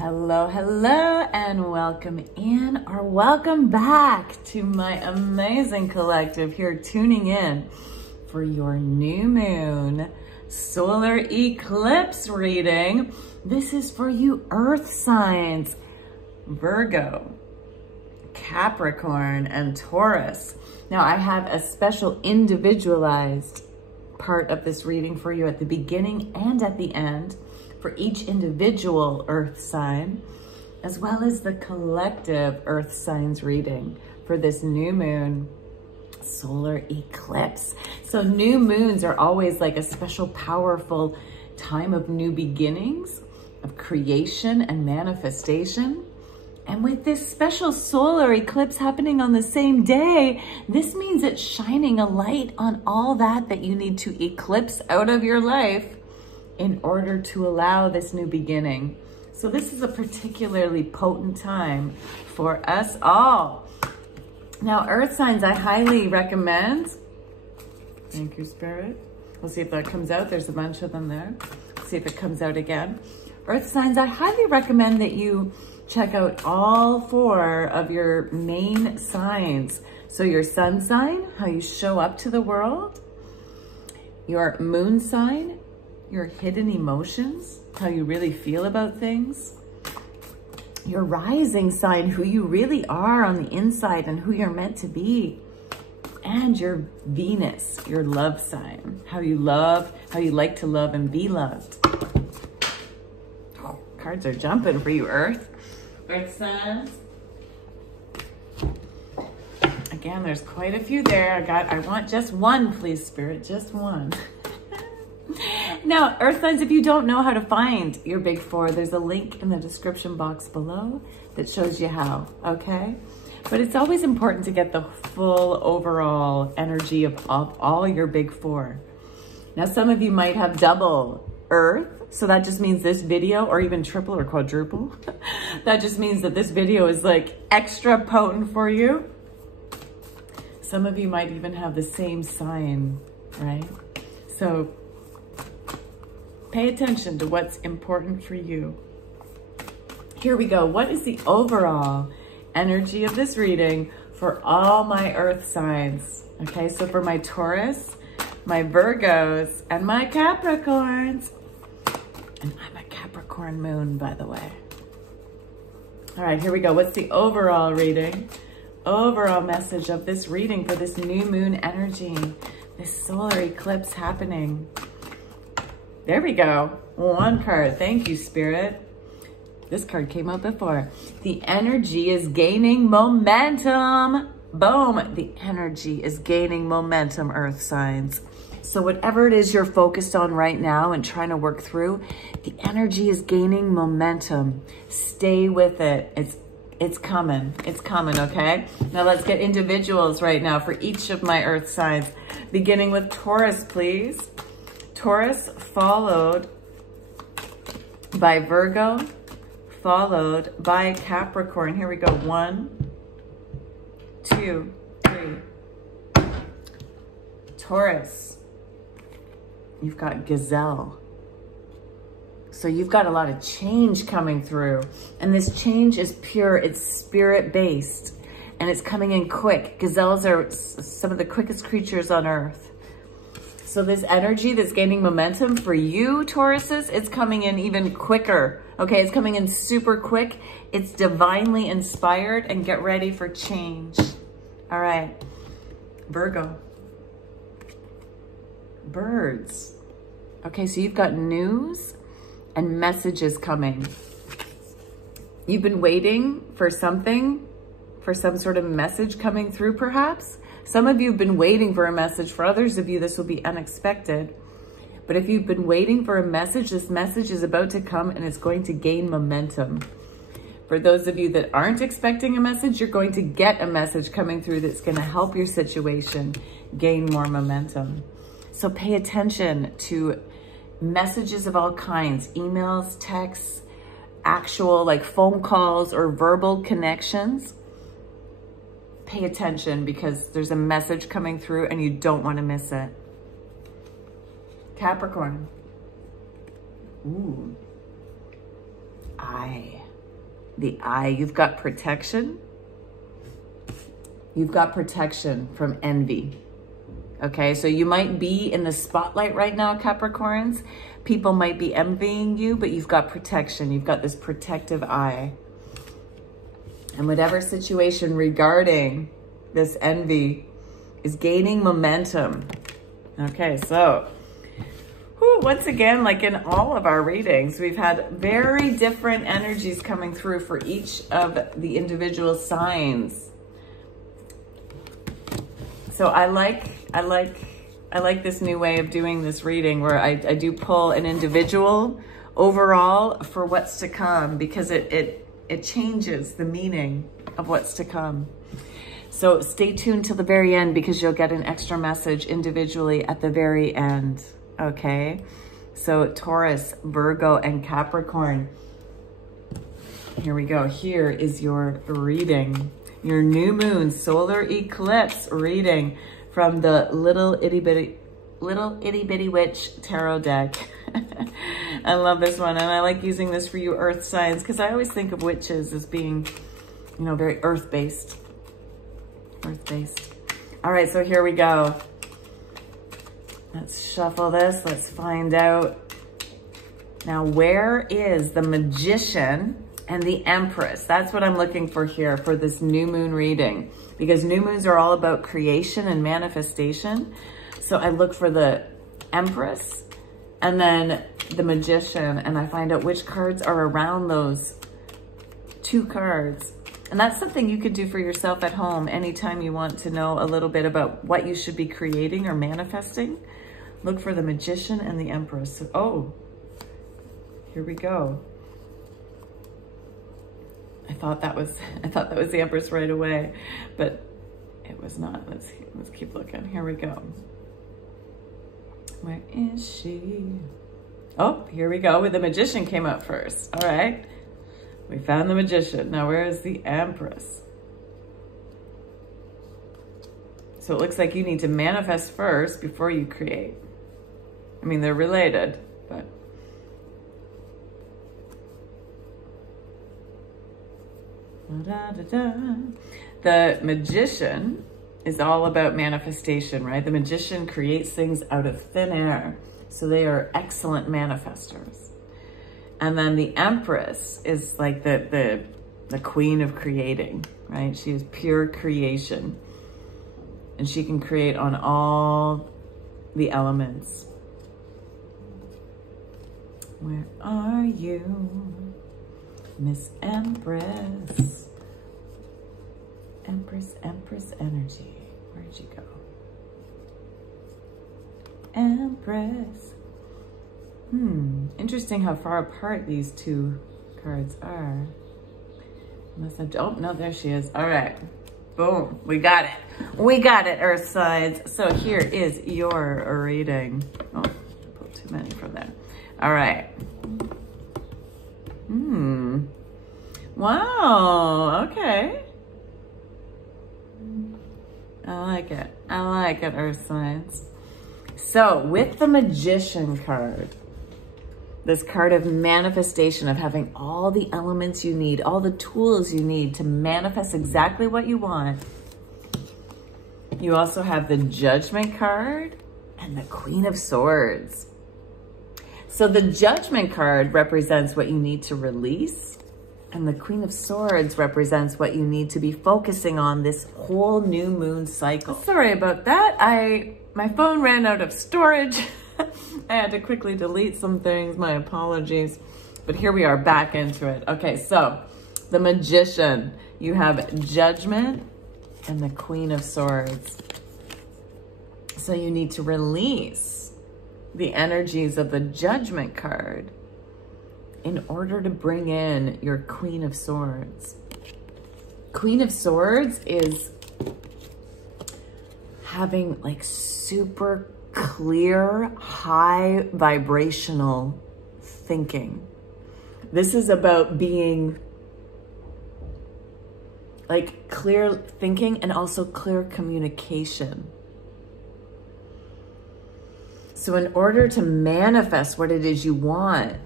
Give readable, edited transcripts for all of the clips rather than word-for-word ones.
Hello, hello, and welcome in or welcome back to my amazing collective here tuning in for your new moon solar eclipse reading. This is for you earth signs, Virgo, Capricorn, and Taurus. Now I have a special individualized part of this reading for you at the beginning and at the end for each individual earth sign, as well as the collective earth signs reading for this new moon solar eclipse. So new moons are always like a special, powerful time of new beginnings, of creation and manifestation. And with this special solar eclipse happening on the same day, this means it's shining a light on all that you need to eclipse out of your life in order to allow this new beginning. So this is a particularly potent time for us all. Now, earth signs, I highly recommend. Thank you, Spirit. We'll see if that comes out. There's a bunch of them there. See if it comes out again. Earth signs, I highly recommend that you check out all 4 of your main signs. So your sun sign, how you show up to the world, your moon sign, your hidden emotions, how you really feel about things, your rising sign, who you really are on the inside and who you're meant to be, and your Venus, your love sign, how you love, how you like to love and be loved. Oh, cards are jumping for you, Earth signs. Again, there's quite a few there. I want just one, please, Spirit, just one. Now, earth signs, if you don't know how to find your big 4, there's a link in the description box below that shows you how, okay? But it's always important to get the full overall energy of all your big 4. Now, some of you might have double earth, so that just means this video, or even triple or quadruple, that just means that this video is like extra potent for you. Some of you might even have the same sign, right? So pay attention to what's important for you. Here we go. What is the overall energy of this reading for all my earth signs? Okay, so for my Taurus, my Virgos, and my Capricorns. And I'm a Capricorn moon, by the way. All right, here we go. What's the overall reading? Overall message of this reading for this new moon energy, this solar eclipse happening. There we go. One card. Thank you, Spirit. This card came out before. The energy is gaining momentum. Boom. The energy is gaining momentum, earth signs. So whatever it is you're focused on right now and trying to work through, the energy is gaining momentum. Stay with it. It's coming. It's coming, okay? Now let's get individuals right now for each of my earth signs. Beginning with Taurus, please. Taurus followed by Virgo, followed by Capricorn. Here we go. 1, 2, 3. Taurus, you've got Gazelle. So you've got a lot of change coming through. And this change is pure. It's spirit-based. And it's coming in quick. Gazelles are some of the quickest creatures on earth. So this energy that's gaining momentum for you, Tauruses, it's coming in even quicker. Okay, it's coming in super quick. It's divinely inspired, and get ready for change. All right, Virgo. Birds. Okay, so you've got news and messages coming. You've been waiting for something, for some sort of message coming through, perhaps. Some of you have been waiting for a message. For others of you, this will be unexpected. But if you've been waiting for a message, this message is about to come and it's going to gain momentum. For those of you that aren't expecting a message, you're going to get a message coming through that's going to help your situation gain more momentum. So pay attention to messages of all kinds, emails, texts, actual like phone calls or verbal connections. Pay attention because there's a message coming through and you don't want to miss it. Capricorn. Ooh. the eye. You've got protection. You've got protection from envy. Okay, so you might be in the spotlight right now, Capricorns. People might be envying you, but you've got protection. You've got this protective eye. And whatever situation regarding this envy is gaining momentum. Okay, so once again, like in all of our readings, we've had very different energies coming through for each of the individual signs. So I like this new way of doing this reading where I do pull an individual overall for what's to come, because it changes the meaning of what's to come. So stay tuned till the very end, because you'll get an extra message individually at the very end. Okay, so Taurus, Virgo, and Capricorn. Here we go. Here is your reading. Your new moon solar eclipse reading from the little itty bitty witch tarot deck. I love this one, and I like using this for you earth signs, because I always think of witches as being, you know, very earth-based. All right, so here we go. Let's shuffle this. Let's find out. Now, where is the Magician and the Empress? That's what I'm looking for here for this new moon reading, because new moons are all about creation and manifestation. So I look for the Empress and then the Magician, and I find out which cards are around those two cards. And that's something you could do for yourself at home anytime you want to know a little bit about what you should be creating or manifesting. Look for the Magician and the Empress. Oh, here we go. I thought that was the Empress right away, but it was not. Let's keep looking. Here we go. Where is she? Oh, here we go. The Magician came out first. All right. We found the Magician. Now, where is the Empress? So it looks like you need to manifest first before you create. I mean, they're related, but... The Magician is all about manifestation, right? The Magician creates things out of thin air. So they are excellent manifestors. And then the Empress is like the queen of creating, right? She is pure creation. And she can create on all the elements. Where are you, Miss Empress? Empress energy. Where'd you go? Empress. Interesting how far apart these two cards are. Unless I'm, oh, no, there she is. All right. Boom. We got it. We got it, Earth signs. So here is your reading. Oh, pulled too many from there. All right. Wow. Okay. I like it. I like it, Earth signs. So with the Magician card, this card of manifestation, of having all the elements you need, all the tools you need to manifest exactly what you want. You also have the Judgment card and the Queen of Swords. So the Judgment card represents what you need to release, and the Queen of Swords represents what you need to be focusing on this whole new moon cycle. Sorry about that. My phone ran out of storage. I had to quickly delete some things. My apologies. But here we are back into it. Okay, so the Magician. You have Judgment and the Queen of Swords. So you need to release the energies of the Judgment card in order to bring in your Queen of Swords. Queen of Swords is having like super clear, high vibrational thinking. This is about being like clear thinking and also clear communication. So in order to manifest what it is you want,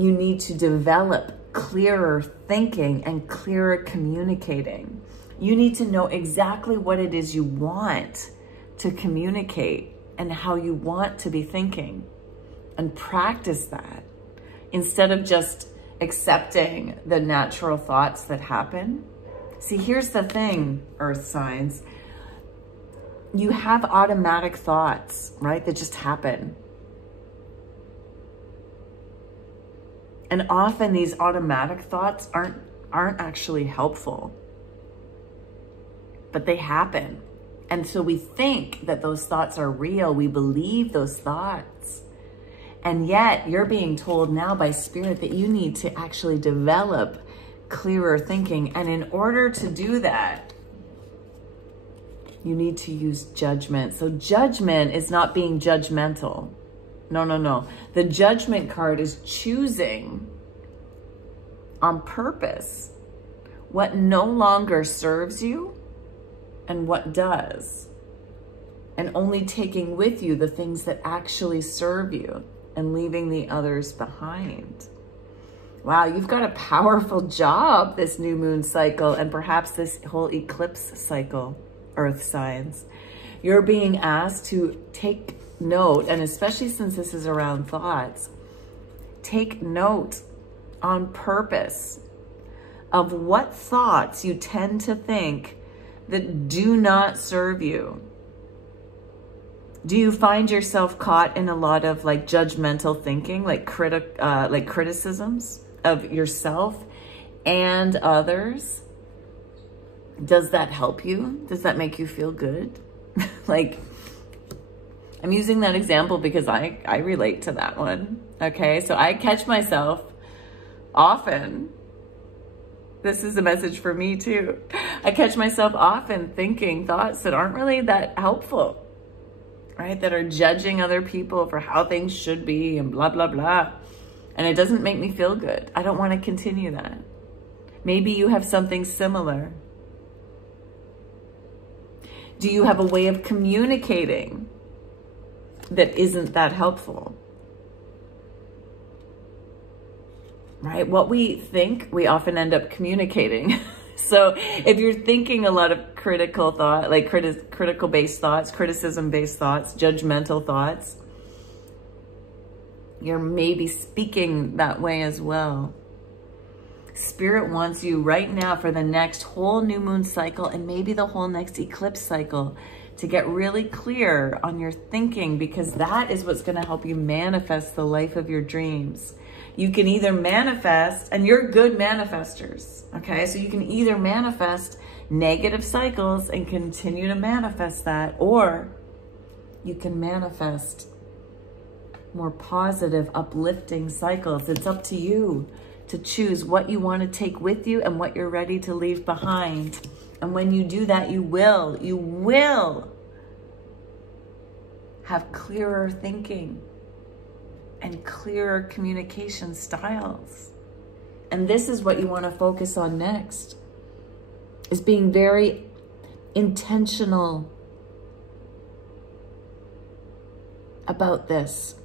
you need to develop clearer thinking and clearer communicating. You need to know exactly what it is you want to communicate and how you want to be thinking, and practice that instead of just accepting the natural thoughts that happen. See, here's the thing, earth signs. You have automatic thoughts, right? That just happen. And often these automatic thoughts aren't actually helpful, but they happen. And so we think that those thoughts are real. We believe those thoughts. And yet you're being told now by Spirit that you need to actually develop clearer thinking. And in order to do that, you need to use judgment. So judgment is not being judgmental. No, no, no. The judgment card is choosing on purpose what no longer serves you and what does, and only taking with you the things that actually serve you and leaving the others behind. Wow, you've got a powerful job this new moon cycle, and perhaps this whole eclipse cycle, earth signs. You're being asked to take note, and especially since this is around thoughts, take note on purpose of what thoughts you tend to think that do not serve you. Do you find yourself caught in a lot of like judgmental thinking, like criticisms of yourself and others? Does that help you? Does that make you feel good? Like, I'm using that example because I relate to that one. Okay, so I catch myself often. This is a message for me too. I catch myself often thinking thoughts that aren't really that helpful, right? That are judging other people for how things should be and blah, blah, blah. And it doesn't make me feel good. I don't want to continue that. Maybe you have something similar. Do you have a way of communicating that isn't that helpful? Right? What we think, we often end up communicating. So if you're thinking a lot of critical thought, like critical-based thoughts, criticism-based thoughts, judgmental thoughts, you're maybe speaking that way as well. Spirit wants you right now for the next whole new moon cycle and maybe the whole next eclipse cycle to get really clear on your thinking, because that is what's going to help you manifest the life of your dreams. You can either manifest, and you're good manifestors, okay? So you can either manifest negative cycles and continue to manifest that, or you can manifest more positive, uplifting cycles. It's up to you to choose what you want to take with you and what you're ready to leave behind. And when you do that, you will have clearer thinking and clearer communication styles. And this is what you want to focus on next, is being very intentional about this.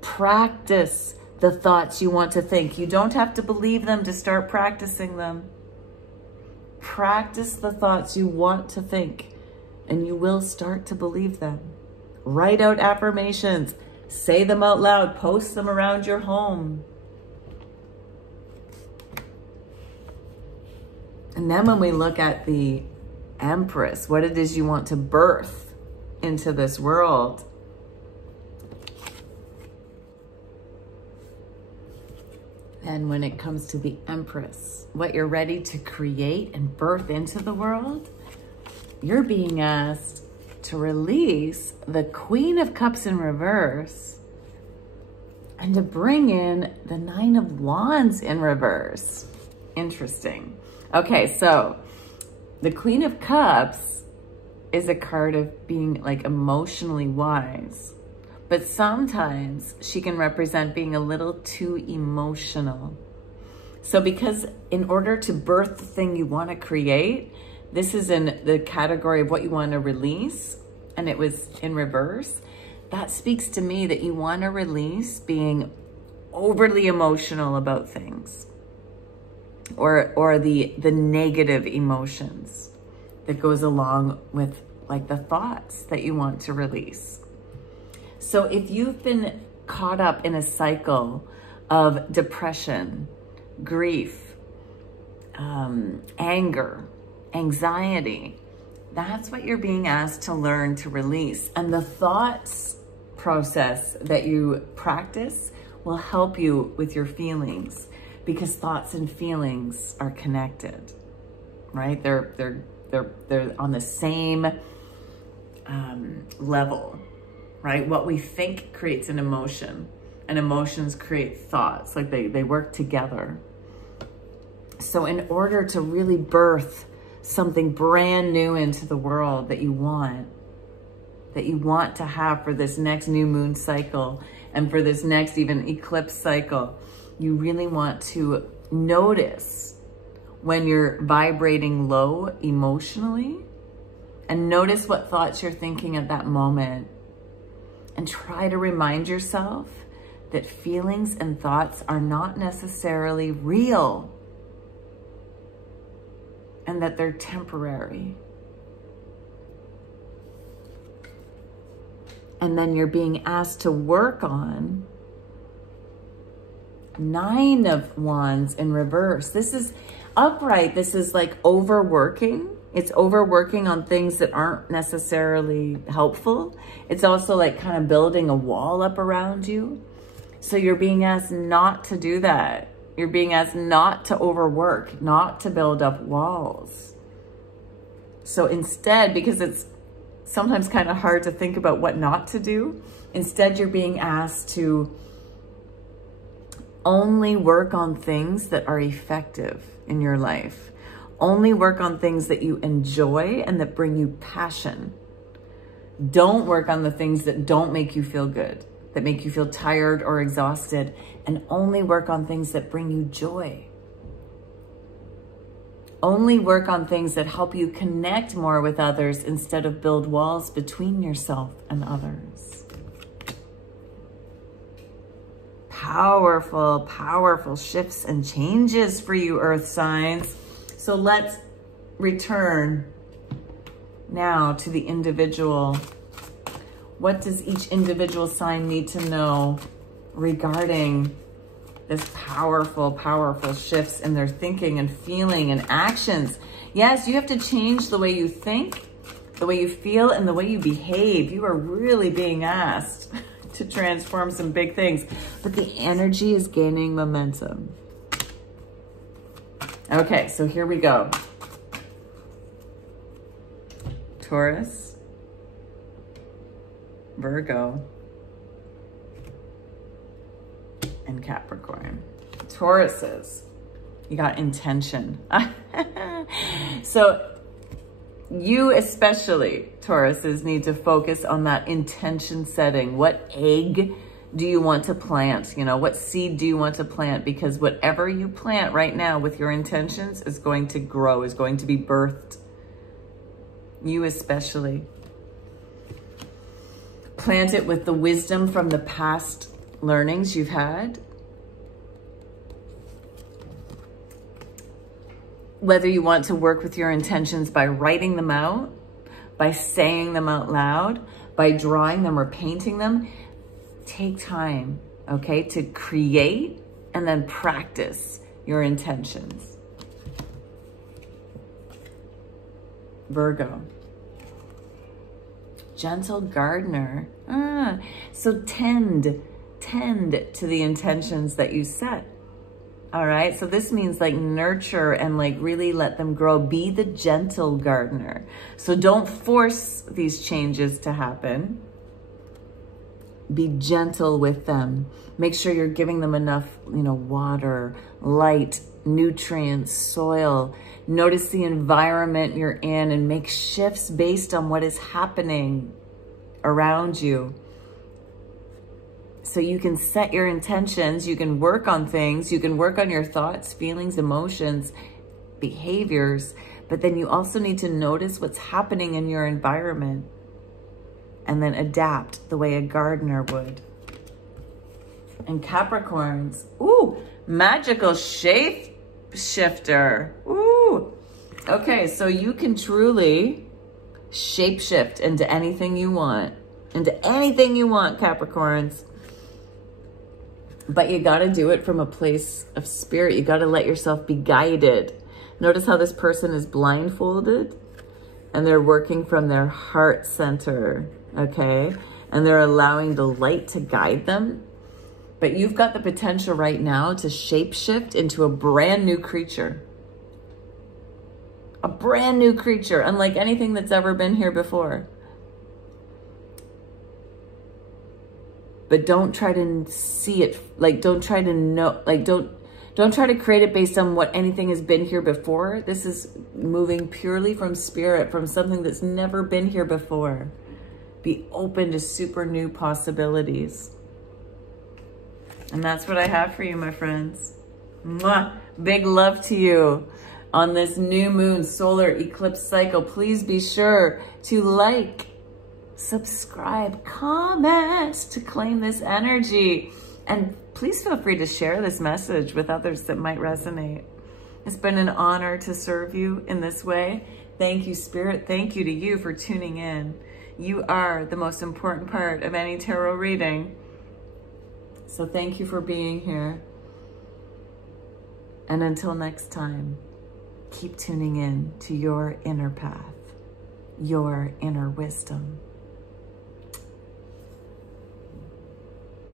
Practice the thoughts you want to think. You don't have to believe them to start practicing them. Practice the thoughts you want to think, and you will start to believe them. Write out affirmations. Say them out loud. Post them around your home. And then when we look at the Empress, what it is you want to birth into this world, then when it comes to the Empress, what you're ready to create and birth into the world, you're being asked to release the Queen of Cups in reverse and to bring in the Nine of Wands in reverse. Interesting. Okay, so the Queen of Cups is a card of being like emotionally wise, but sometimes she can represent being a little too emotional. So because in order to birth the thing you want to create, this is in the category of what you want to release, and it was in reverse. That speaks to me that you want to release being overly emotional about things, or the negative emotions that goes along with like the thoughts that you want to release. So if you've been caught up in a cycle of depression, grief, anger, anxiety, that's what you're being asked to learn to release. And the thoughts process that you practice will help you with your feelings, because thoughts and feelings are connected, right? They're on the same level, right? What we think creates an emotion, and emotions create thoughts. Like they work together. So in order to really birth something brand new into the world that you want to have for this next new moon cycle and for this next even eclipse cycle, you really want to notice when you're vibrating low emotionally, and notice what thoughts you're thinking at that moment, and try to remind yourself that feelings and thoughts are not necessarily real, and that they're temporary. And then you're being asked to work on 9 of Wands in reverse. This is upright. This is like overworking. It's overworking on things that aren't necessarily helpful. It's also like kind of building a wall up around you. So you're being asked not to do that. You're being asked not to overwork, not to build up walls. So instead, because it's sometimes kind of hard to think about what not to do, instead you're being asked to only work on things that are effective in your life. Only work on things that you enjoy and that bring you passion. Don't work on the things that don't make you feel good, that make you feel tired or exhausted, and only work on things that bring you joy. Only work on things that help you connect more with others instead of build walls between yourself and others. Powerful, powerful shifts and changes for you, Earth signs. So let's return now to the individual. What does each individual sign need to know regarding this powerful, powerful shifts in their thinking and feeling and actions? Yes, you have to change the way you think, the way you feel, and the way you behave. You are really being asked to transform some big things, but the energy is gaining momentum. Okay, so here we go. Taurus, Virgo, and Capricorn. Tauruses, you got intention. So you especially, Tauruses, need to focus on that intention setting. What egg do you want to plant? You know, what seed do you want to plant? Because whatever you plant right now with your intentions is going to grow, is going to be birthed. You especially. Plant it with the wisdom from the past learnings you've had. Whether you want to work with your intentions by writing them out, by saying them out loud, by drawing them or painting them, take time, okay, to create and then practice your intentions. Virgo. Gentle gardener. So tend to the intentions that you set. All right, so this means like nurture and like really let them grow. Be the gentle gardener. So don't force these changes to happen. Be gentle with them. Make sure you're giving them enough, you know, water, light, nutrients, soil. Notice the environment you're in and make shifts based on what is happening around you. So you can set your intentions, you can work on things, you can work on your thoughts, feelings, emotions, behaviors, but then you also need to notice what's happening in your environment and then adapt the way a gardener would. And Capricorns, ooh, magical shapeshifter. Ooh. Okay, so you can truly shapeshift into anything you want. Into anything you want, Capricorns. But you got to do it from a place of spirit. You got to let yourself be guided. Notice how this person is blindfolded and they're working from their heart center, okay? And they're allowing the light to guide them. But you've got the potential right now to shapeshift into a brand new creature. A brand new creature, unlike anything that's ever been here before. But don't try to see it, like don't try to know, like don't try to create it based on what anything has been here before. This is moving purely from spirit, from something that's never been here before. Be open to super new possibilities. And that's what I have for you, my friends. Mwah! Big love to you on this new moon solar eclipse cycle. Please be sure to like, subscribe, comment to claim this energy. And please feel free to share this message with others that might resonate. It's been an honor to serve you in this way. Thank you, Spirit. Thank you to you for tuning in. You are the most important part of any tarot reading. So thank you for being here. And until next time, keep tuning in to your inner path, your inner wisdom.